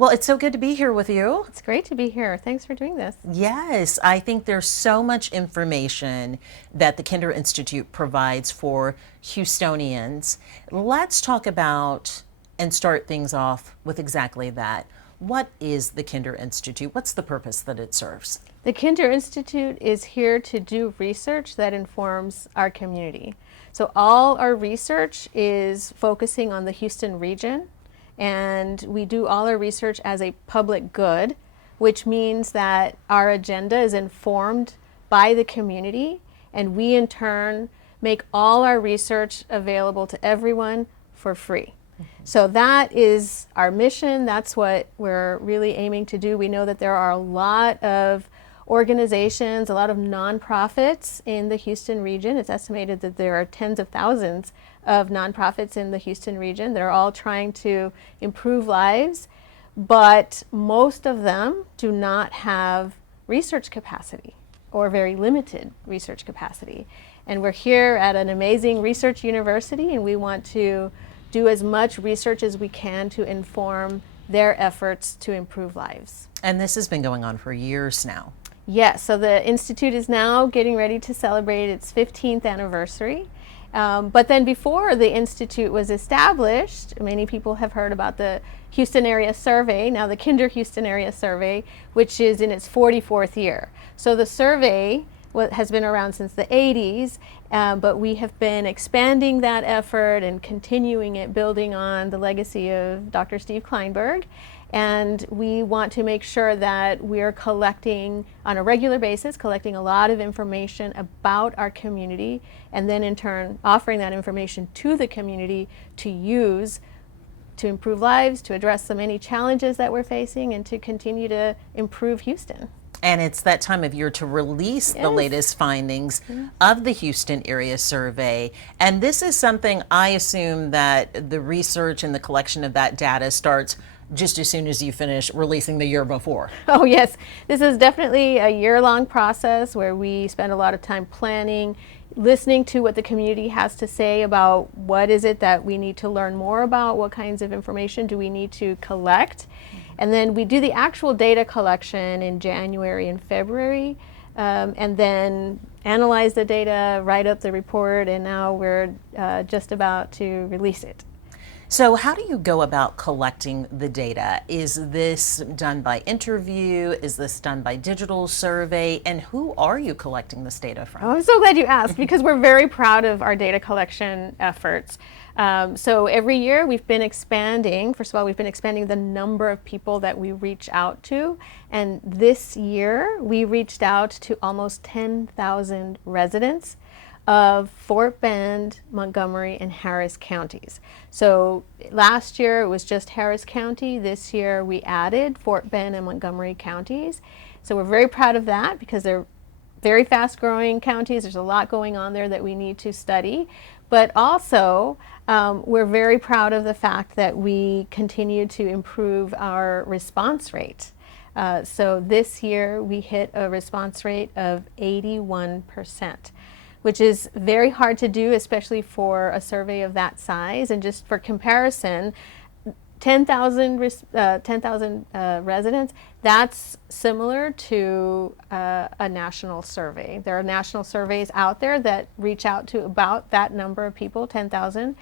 Well, it's so good to be here with you. It's great to be here. Thanks for doing this. Yes, I think there's so much information that the Kinder Institute provides for Houstonians. Let's talk about and start things off with exactly that. What is the Kinder Institute? What's the purpose that it serves? The Kinder Institute is here to do research that informs our community. So all our research is focusing on the Houston region, and we do all our research as a public good, which means that our agenda is informed by the community, and we in turn make all our research available to everyone for free. So that is our mission. That's what we're really aiming to do. We know that there are a lot of organizations, a lot of nonprofits in the Houston region. It's estimated that there are tens of thousands of nonprofits in the Houston region. They're all trying to improve lives, but most of them do not have research capacity or very limited research capacity. And we're here at an amazing research university, and we want to do as much research as we can to inform their efforts to improve lives. And this has been going on for years now. Yes, so the Institute is now getting ready to celebrate its 15th anniversary. But then before the Institute was established, many people have heard about the Houston Area Survey, now the Kinder Houston Area Survey, which is in its 44th year. So the survey has been around since the 80s, but we have been expanding that effort and continuing it, building on the legacy of Dr. Steve Kleinberg. And we want to make sure that we're collecting on a regular basis, collecting a lot of information about our community, and then in turn offering that information to the community to use to improve lives, to address the many challenges that we're facing, and to continue to improve Houston. And it's that time of year to release the latest findings of the Houston Area Survey. And this is something I assume that the research and the collection of that data starts just as soon as you finish releasing the year before. Oh yes, this is definitely a year-long process where we spend a lot of time planning, listening to what the community has to say about what is it that we need to learn more about, what kinds of information do we need to collect. And then we do the actual data collection in January and February, and then analyze the data, write up the report, and now we're just about to release it. So how do you go about collecting the data? Is this done by interview? Is this done by digital survey? And who are you collecting this data from? Oh, I'm so glad you asked, because we're very proud of our data collection efforts. So every year we've been expanding. First of all, we've been expanding the number of people that we reach out to. And this year we reached out to almost 10,000 residents of Fort Bend, Montgomery, and Harris counties. So last year it was just Harris County. This year we added Fort Bend and Montgomery counties. So we're very proud of that because they're very fast growing counties. There's a lot going on there that we need to study. But also we're very proud of the fact that we continue to improve our response rate. So this year we hit a response rate of 81%. Which is very hard to do, especially for a survey of that size. And just for comparison, 10,000 residents, that's similar to a national survey. There are national surveys out there that reach out to about that number of people, 10,000.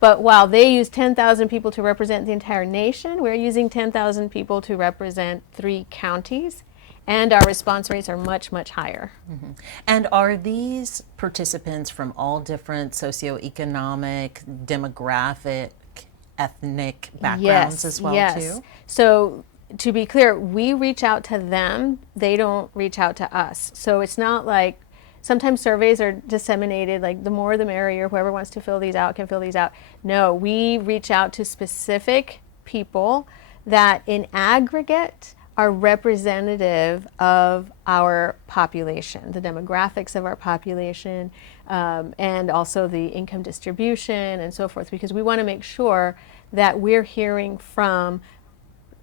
But while they use 10,000 people to represent the entire nation, we're using 10,000 people to represent 3 counties. And our response rates are much, much higher. Mm-hmm. And are these participants from all different socioeconomic, demographic, ethnic backgrounds as well too? So to be clear, we reach out to them, they don't reach out to us. So it's not like sometimes surveys are disseminated, like the more the merrier, whoever wants to fill these out can fill these out. No, we reach out to specific people that in aggregate are representative of our population, the demographics of our population, and also the income distribution and so forth, because we want to make sure that we're hearing from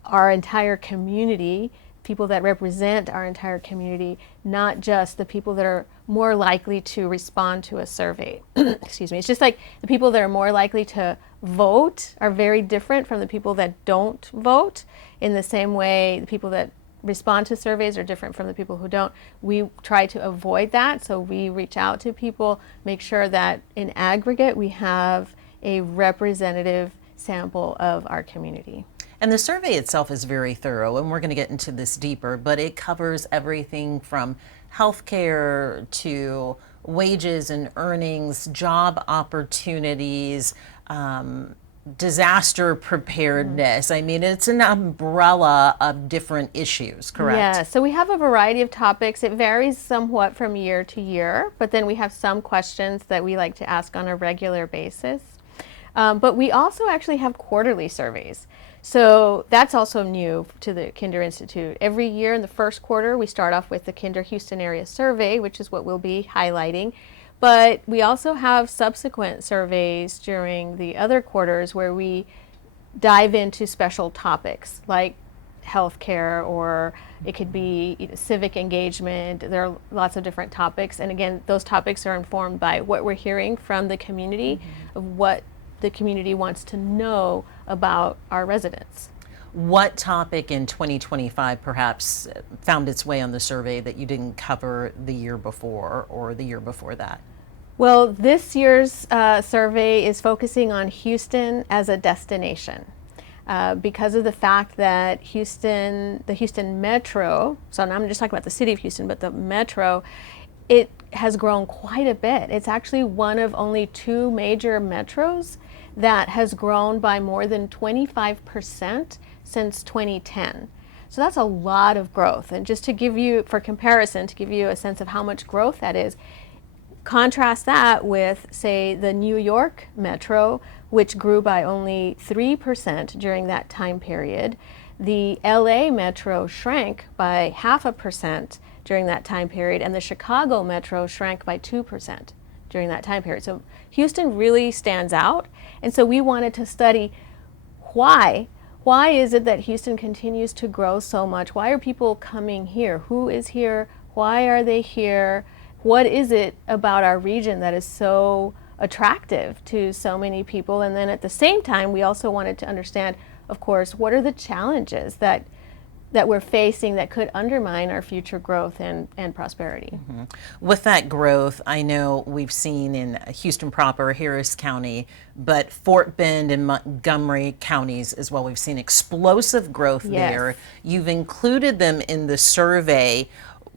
our entire community, people that represent our entire community, not just the people that are more likely to respond to a survey. Excuse me. It's just like the people that are more likely to vote are very different from the people that don't vote. In the same way, the people that respond to surveys are different from the people who don't. We try to avoid that, so we reach out to people, make sure that in aggregate we have a representative sample of our community. And the survey itself is very thorough, and we're going to get into this deeper, but it covers everything from healthcare to wages and earnings, job opportunities, disaster preparedness. I mean, it's an umbrella of different issues, correct? Yeah, so we have a variety of topics. It varies somewhat from year to year, but then we have some questions that we like to ask on a regular basis. But we also actually have quarterly surveys. So that's also new to the Kinder Institute. Every year in the first quarter, we start off with the Kinder Houston Area Survey, which is what we'll be highlighting. But we also have subsequent surveys during the other quarters where we dive into special topics like healthcare, or it could be civic engagement. There are lots of different topics. And again, those topics are informed by what we're hearing from the community, of what the community wants to know about our residents. What topic in 2025 perhaps found its way on the survey that you didn't cover the year before or the year before that? Well, this year's survey is focusing on Houston as a destination because of the fact that the Houston Metro, so I'm just talking about the city of Houston, but the Metro, it has grown quite a bit. It's actually one of only 2 major metros that has grown by more than 25% since 2010. So that's a lot of growth. And just to give you, for comparison, to give you a sense of how much growth that is, contrast that with, say, the New York Metro, which grew by only 3% during that time period. The LA Metro shrank by 0.5% during that time period, and the Chicago Metro shrank by 2% during that time period. So Houston really stands out. And so we wanted to study why. Why is it that Houston continues to grow so much? Why are people coming here? Who is here? Why are they here? What is it about our region that is so attractive to so many people? And then at the same time, we also wanted to understand, of course, what are the challenges that we're facing that could undermine our future growth and prosperity. Mm-hmm. With that growth, I know we've seen in Houston proper, Harris County, but Fort Bend and Montgomery counties as well. We've seen explosive growth there. You've included them in the survey.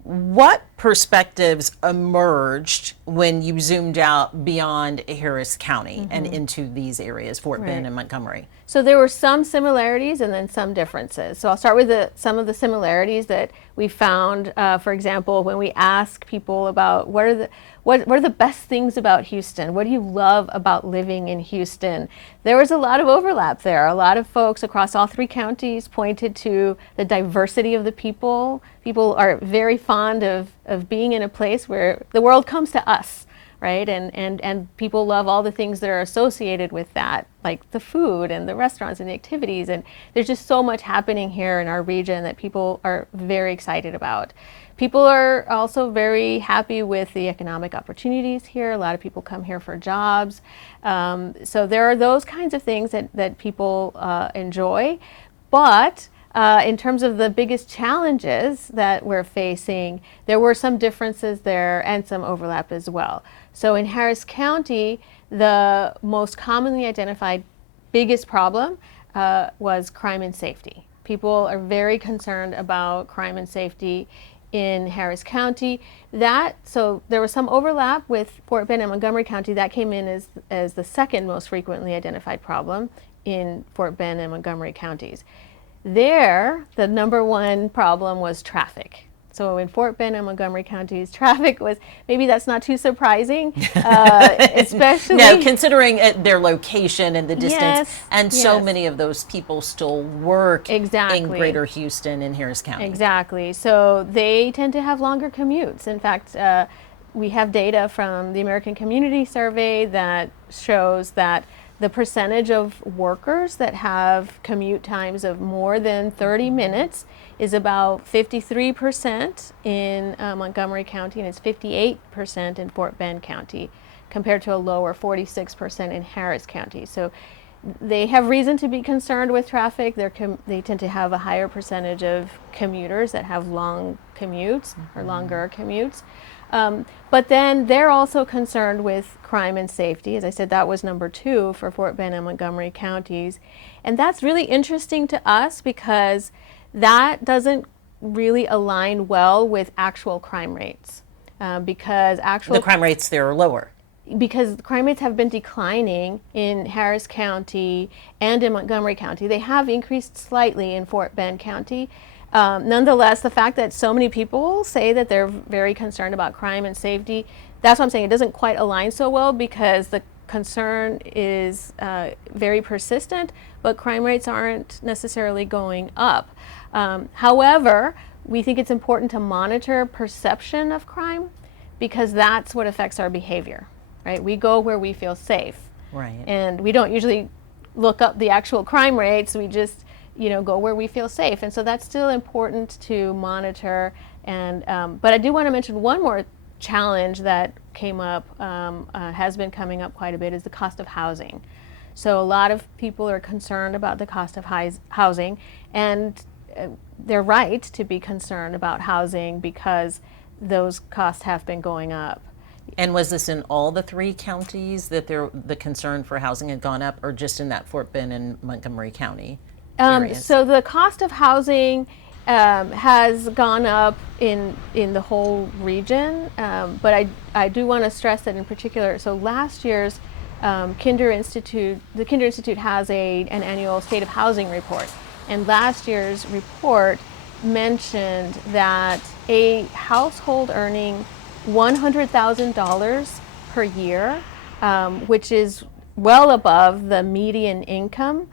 What perspectives emerged when you zoomed out beyond Harris County and into these areas, Fort Bend and Montgomery? So there were some similarities and then some differences. So I'll start with some of the similarities that we found. For example, when we ask people about what are the best things about Houston? What do you love about living in Houston? There was a lot of overlap there. A lot of folks across all 3 counties pointed to the diversity of the people. People are very fond of being in a place where the world comes to us, right? And people love all the things that are associated with that, like the food and the restaurants and the activities. And there's just so much happening here in our region that people are very excited about. People are also very happy with the economic opportunities here. A lot of people come here for jobs. So there are those kinds of things that people enjoy. But in terms of the biggest challenges that we're facing, there were some differences there and some overlap as well. So in Harris County, the most commonly identified biggest problem was crime and safety. People are very concerned about crime and safety in Harris County. So there was some overlap with Fort Bend and Montgomery County. That came in as the second most frequently identified problem in Fort Bend and Montgomery counties. There, the number 1 problem was traffic. So in Fort Bend and Montgomery counties, traffic was, maybe that's not too surprising, especially. No, considering their location and the distance, and so many of those people still work in Greater Houston and Harris County. Exactly. So they tend to have longer commutes. In fact, we have data from the American Community Survey that shows that the percentage of workers that have commute times of more than 30 minutes is about 53% in Montgomery County, and it's 58% in Fort Bend County, compared to a lower 46% in Harris County. So They have reason to be concerned with traffic. They tend to have a higher percentage of commuters that have long commutes or longer commutes. But then they're also concerned with crime and safety. As I said, that was number 2 for Fort Bend and Montgomery counties. And that's really interesting to us because that doesn't really align well with actual crime rates. Because The crime rates there are lower. Because crime rates have been declining in Harris County and in Montgomery County. They have increased slightly in Fort Bend County. Nonetheless, the fact that so many people say that they're very concerned about crime and safety, that's what I'm saying. It doesn't quite align so well because the concern is very persistent, but crime rates aren't necessarily going up. However, we think it's important to monitor perception of crime because that's what affects our behavior. Right? We go where we feel safe. Right. And we don't usually look up the actual crime rates. We just, go where we feel safe. And so that's still important to monitor. And but I do want to mention one more challenge that came up, has been coming up quite a bit, is the cost of housing. So a lot of people are concerned about the cost of housing, and they're right to be concerned about housing because those costs have been going up. And was this in all the 3 counties that the concern for housing had gone up, or just in that Fort Bend and Montgomery County areas? So the cost of housing has gone up in the whole region, but I do want to stress that in particular. So last year's the Kinder Institute has an annual State of Housing report, and last year's report mentioned that a household earning $100,000 per year, which is well above the median income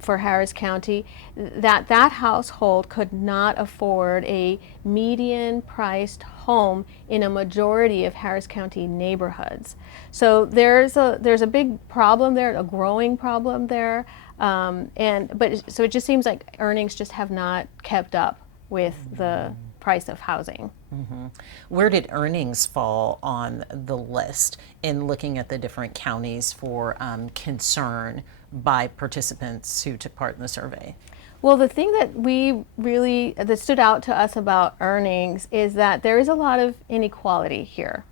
for Harris County, that household could not afford a median priced home in a majority of Harris County neighborhoods. So there's a big problem there, a growing problem there, so it just seems like earnings just have not kept up with the price of housing. Mm-hmm. Where did earnings fall on the list in looking at the different counties for concern by participants who took part in the survey? Well, the thing that stood out to us about earnings is that there is a lot of inequality here.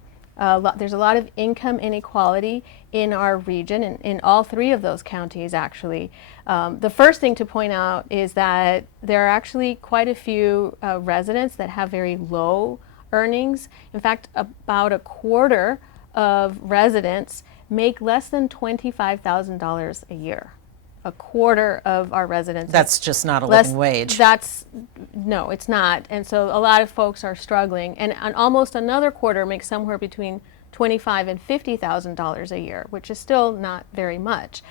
There's a lot of income inequality in our region, in all 3 of those counties, actually. The first thing to point out is that there are actually quite a few residents that have very low earnings. In fact, about a quarter of residents make less than $25,000 a year. A quarter of our residents. That's just not a living wage. No, it's not. And so a lot of folks are struggling. And almost another quarter makes somewhere between $25,000 and $50,000 a year, which is still not very much.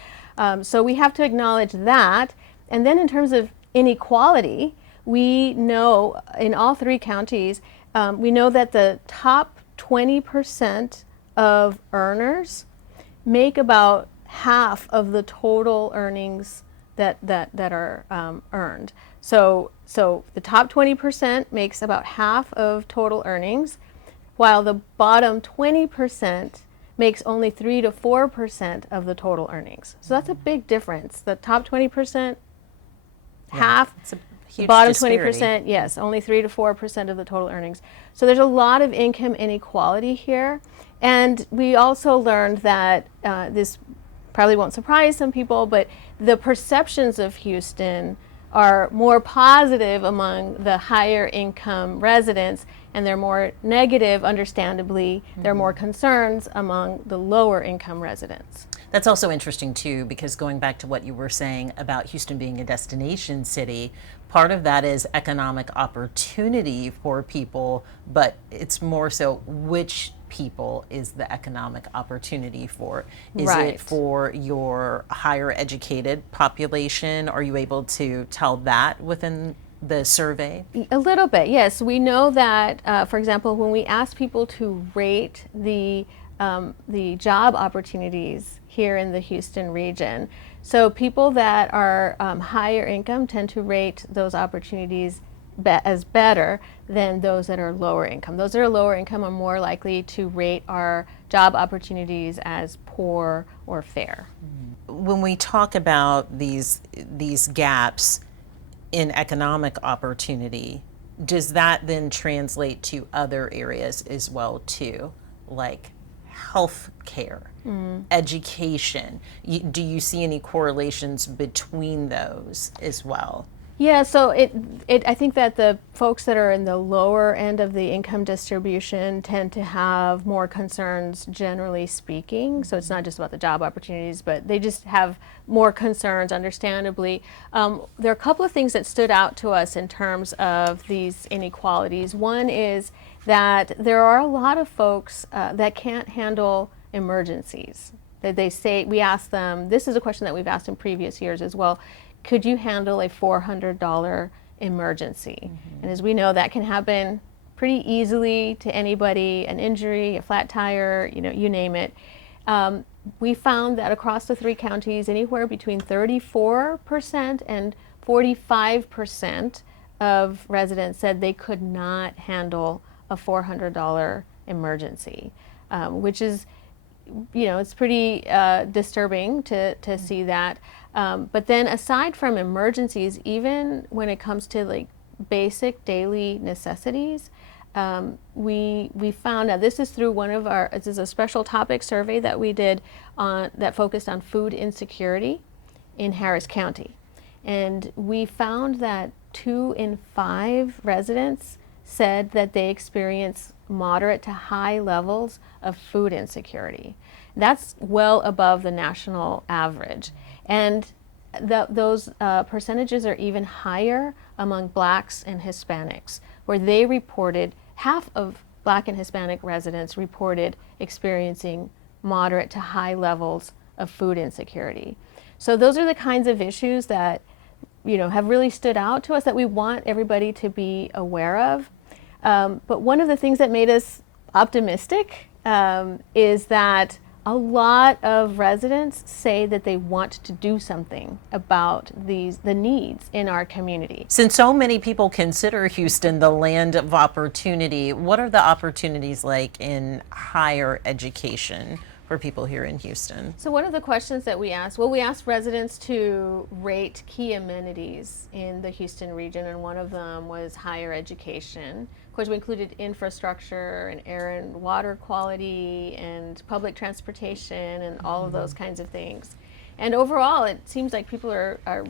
So we have to acknowledge that. And then in terms of inequality, we know in all 3 counties, we know that the top 20% of earners make about half of the total earnings that are earned. So the top 20% makes about half of total earnings, while the bottom 20% makes only 3 to 4% of the total earnings. So that's a big difference. The top 20%, half. It's a huge bottom disparity. 20%, yes, only 3 to 4% of the total earnings. So there's a lot of income inequality here. And we also learned that this probably won't surprise some people, but the perceptions of Houston are more positive among the higher income residents, and they're more negative, understandably. There are more concerns among the lower income residents. That's also interesting too, because going back to what you were saying about Houston being a destination city, part of that is economic opportunity for people, but it's more so which people is the economic opportunity for? Is Right. it for your higher educated population? Are you able to tell that within the survey? A little bit, yes. We know that, for example, when we ask people to rate the job opportunities here in the Houston region, so people that are higher income tend to rate those opportunities as better than those that are lower income. Those that are lower income are more likely to rate our job opportunities as poor or fair. Mm-hmm. when we talk about these gaps in economic opportunity, does that then translate to other areas as well too, like health care, education? Do you see any correlations between those as well? Yeah, so I think that the folks that are in the lower end of the income distribution tend to have more concerns, generally speaking. So it's not just about the job opportunities, but they just have more concerns, understandably. There are a couple of things that stood out to us in terms of these inequalities. One is that there are a lot of folks that can't handle emergencies. That they say, we ask them, this is a question that we've asked in previous years as well, could you handle a $400 emergency? And as we know, that can happen pretty easily to anybody, an injury, a flat tire, you name it. We found that across the 3 counties, anywhere between 34% and 45% of residents said they could not handle a $400 emergency, which is, it's pretty disturbing to see that. But then aside from emergencies, even when it comes to like basic daily necessities, we found, now this is through this is a special topic survey that we did that focused on food insecurity in Harris County. And we found that 2 in 5 residents said that they experience moderate to high levels of food insecurity. That's well above the national average. And those percentages are even higher among Blacks and Hispanics, where they reported, half of Black and Hispanic residents reported experiencing moderate to high levels of food insecurity. So those are the kinds of issues that have really stood out to us that we want everybody to be aware of. But one of the things that made us optimistic is that a lot of residents say that they want to do something about the needs in our community. Since so many people consider Houston the land of opportunity, what are the opportunities like in higher education for people here in Houston? So one of the questions that we asked residents to rate key amenities in the Houston region, and one of them was higher education. Of course, we included infrastructure and air and water quality and public transportation and all of those kinds of things. And overall, it seems like people are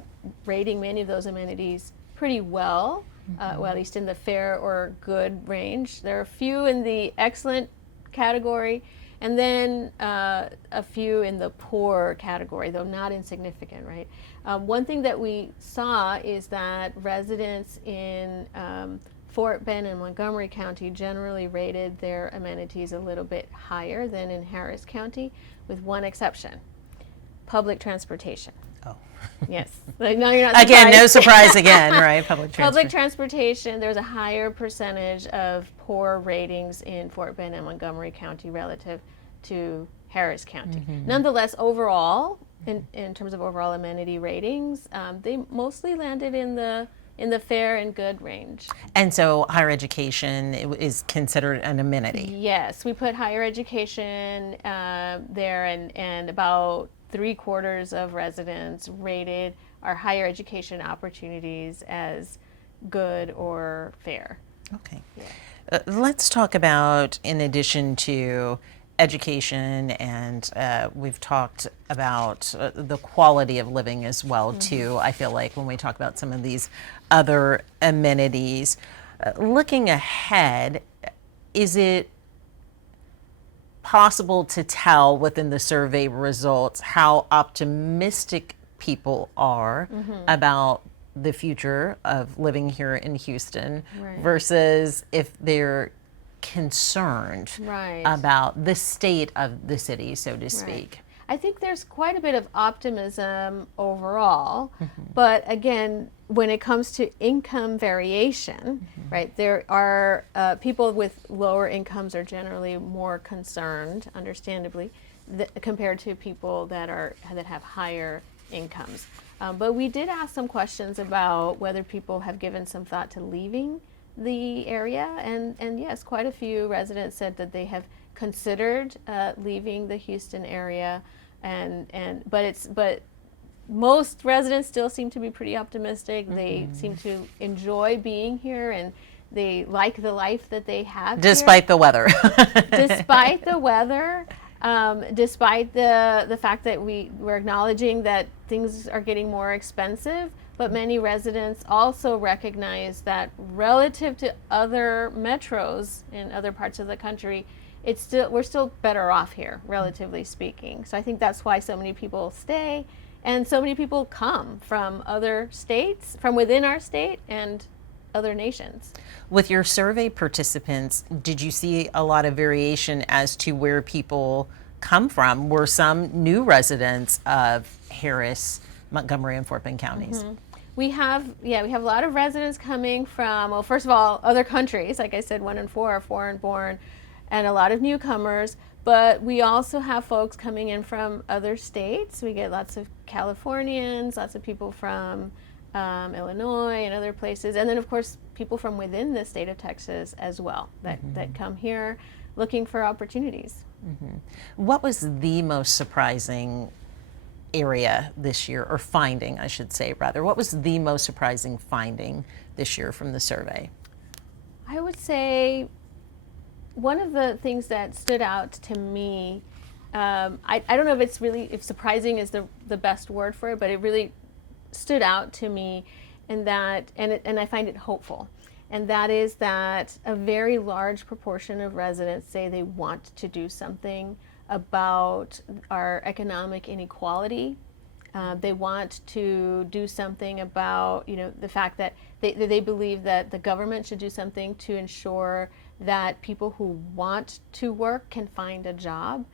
rating many of those amenities pretty well, well, at least in the fair or good range. There are a few in the excellent category, and then a few in the poor category, though not insignificant, right? One thing that we saw is that residents in Fort Bend and Montgomery County generally rated their amenities a little bit higher than in Harris County, with one exception: public transportation. Oh. Yes. Like, no, you're not surprised. Again, no surprise again, right? Public transportation, there's a higher percentage of poor ratings in Fort Bend and Montgomery County relative to Harris County. Nonetheless, overall, in terms of overall amenity ratings, they mostly landed in the fair and good range. And so higher education is considered an amenity? Yes, we put higher education there, and about 3/4 of residents rated our higher education opportunities as good or fair. Okay. Yeah. Let's talk about, in addition to education, and we've talked about the quality of living as well too. I feel like when we talk about some of these other amenities, looking ahead, is it possible to tell within the survey results how optimistic people are about the future of living here in Houston, right, versus if they're concerned, right, about the state of the city, so to speak? Right. I think there's quite a bit of optimism overall, but again, when it comes to income variation, right, there are people with lower incomes are generally more concerned, understandably, compared to people that have higher incomes. But we did ask some questions about whether people have given some thought to leaving the area, and yes, quite a few residents said that they have considered leaving the Houston area. But most residents still seem to be pretty optimistic. They seem to enjoy being here, and they like the life that they have Despite here. the weather. Despite the weather, despite the fact that we're acknowledging that things are getting more expensive, but many residents also recognize that relative to other metros in other parts of the country, we're still better off here, relatively speaking. So I think that's why so many people stay, and so many people come from other states, from within our state, and other nations. With your survey participants, did you see a lot of variation as to where people come from? Were some new residents of Harris, Montgomery, and Fort Bend counties? We have a lot of residents coming from, well, first of all, other countries. Like I said, 1 in 4 are foreign born, and a lot of newcomers. But we also have folks coming in from other states. We get lots of Californians, lots of people from Illinois and other places, and then of course people from within the state of Texas as well that come here looking for opportunities. What was the most surprising area this year, or finding, I should say, rather? What was the most surprising finding this year from the survey? I would say one of the things that stood out to me, I don't know if surprising is the best word for it, but it really stood out to me, and I find it hopeful. And that is that a very large proportion of residents say they want to do something about our economic inequality. They want to do something about, the fact that they believe that the government should do something to ensure that people who want to work can find a job.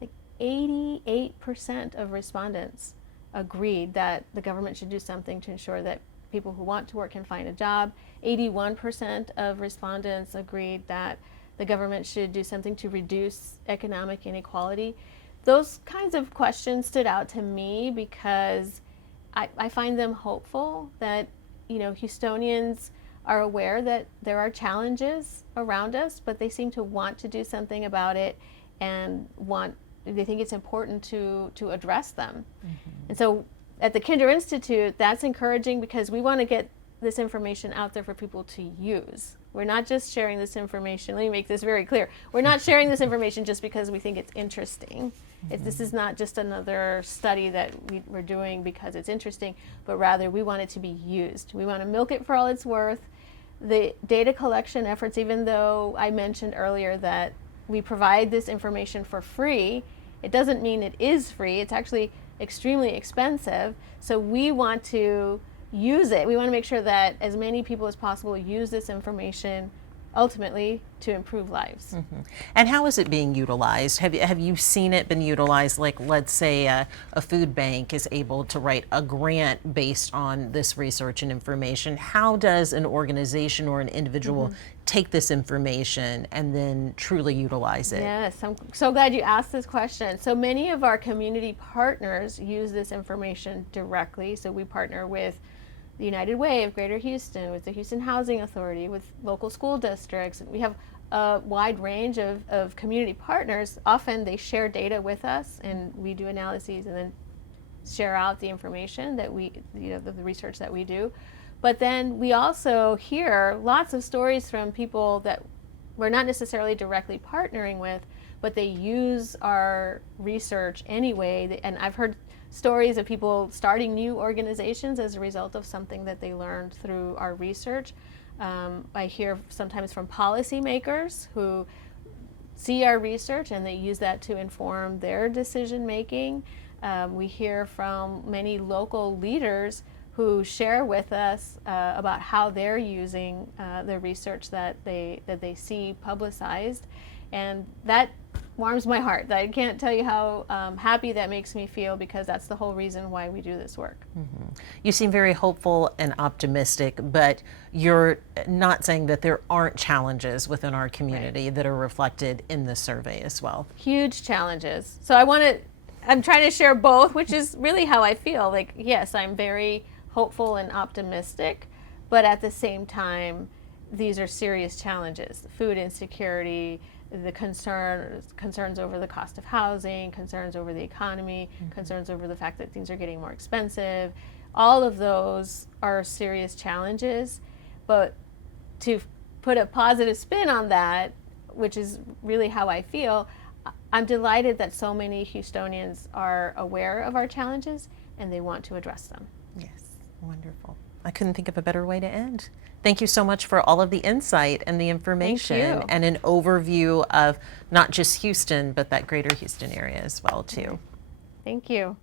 Like 88% of respondents agreed that the government should do something to ensure that people who want to work can find a job. 81% of respondents agreed that the government should do something to reduce economic inequality. Those kinds of questions stood out to me because I find them hopeful that, Houstonians are aware that there are challenges around us, but they seem to want to do something about it and they think it's important to address them. And so at the Kinder Institute, that's encouraging because we want to get this information out there for people to use. We're not just sharing this information. Let me make this very clear. We're not sharing this information just because we think it's interesting. This is not just another study that we're doing because it's interesting, but rather we want it to be used. We want to milk it for all it's worth. The data collection efforts, even though I mentioned earlier that we provide this information for free, it doesn't mean it is free. It's actually extremely expensive. So we want to use it. We want to make sure that as many people as possible use this information ultimately to improve lives. And how is it being utilized? Have you seen it been utilized? Like, let's say a food bank is able to write a grant based on this research and information. How does an organization or an individual take this information and then truly utilize it? Yes, I'm so glad you asked this question. So many of our community partners use this information directly. So we partner with the United Way of Greater Houston, with the Houston Housing Authority, with local school districts. We have a wide range of community partners. Often they share data with us, and we do analyses and then share out the information that the research that we do. But then we also hear lots of stories from people that we're not necessarily directly partnering with, but they use our research anyway. And I've heard stories of people starting new organizations as a result of something that they learned through our research. I hear sometimes from policymakers who see our research and they use that to inform their decision making. We hear from many local leaders who share with us about how they're using the research that they see publicized, and that warms my heart. I can't tell you how happy that makes me feel, because that's the whole reason why we do this work. You seem very hopeful and optimistic, but you're not saying that there aren't challenges within our community that are reflected in the survey as well. Huge challenges. So I'm trying to share both, which is really how I feel. Like, yes, I'm very hopeful and optimistic, but at the same time, these are serious challenges. Food insecurity, the concerns over the cost of housing, concerns over the economy, concerns over the fact that things are getting more expensive. All of those are serious challenges, but to put a positive spin on that, which is really how I feel, I'm delighted that so many Houstonians are aware of our challenges and they want to address them. Yes, wonderful. I couldn't think of a better way to end. Thank you so much for all of the insight and the information and an overview of not just Houston, but that greater Houston area as well, too. Thank you.